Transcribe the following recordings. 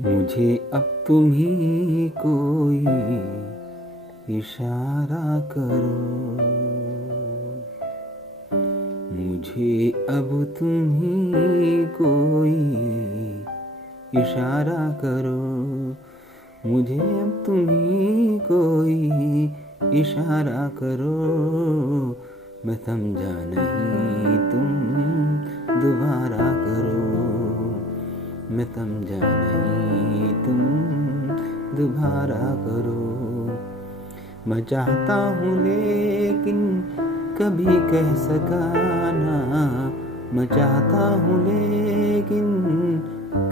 मुझे अब तुम ही कोई इशारा करो, मुझे अब तुम ही कोई इशारा करो, मुझे अब तुम ही कोई इशारा करो। मैं समझा नहीं तुम दोबारा करो, मैं समझा नहीं तुम दोबारा करो। मैं चाहता हूँ लेकिन कभी कह सका ना, मैं चाहता हूँ लेकिन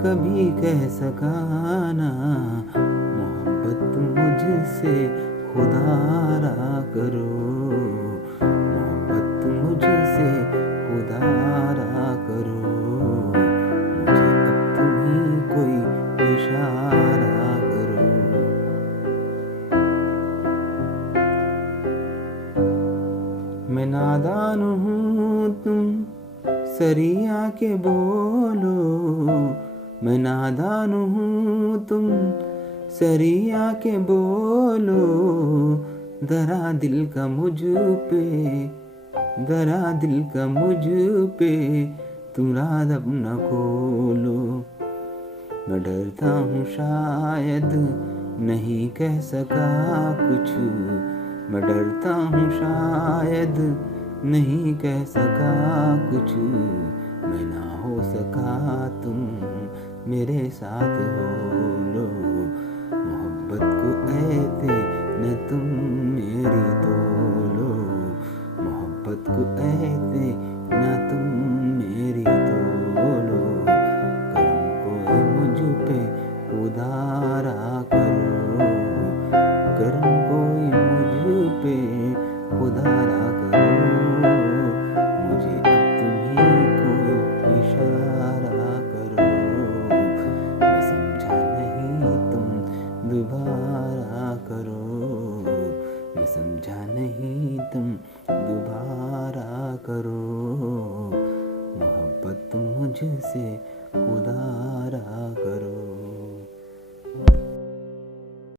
कभी कह सका ना। मोहब्बत मुझसे खुदारा करो, मोहब्बत मुझसे खुदारा करो। मुझे अब तुम ही कोई इशारा करो। मैं नादान हूँ तुम सरिया के बोलो, मैं नादान हूँ तुम सरिया के बोलो। दरा दिल का मुझ पे, दरा दिल का मुझ पे तुम राज अपना खोलो। मैं डरता हूँ शायद नहीं कह सका कुछ, मैं डरता हूँ शायद नहीं कह सका कुछ। मैं ना हो सका तुम मेरे साथ हो लो, मोहब्बत को ऐसे न तुम मेरी तोलो, मोहब्बत को ऐसे न तुम मेरी तोलो। करम कोई मुझ पे उदारा करो, करम कोई मुझ पे उदारा करो। मुझे अब तुम ही कोई इशारा करो। मैं समझा नहीं तुम दोबारा करो, मैं समझा नहीं तुम दोबारा करो। मोहब्बत मुझसे उदारा करो।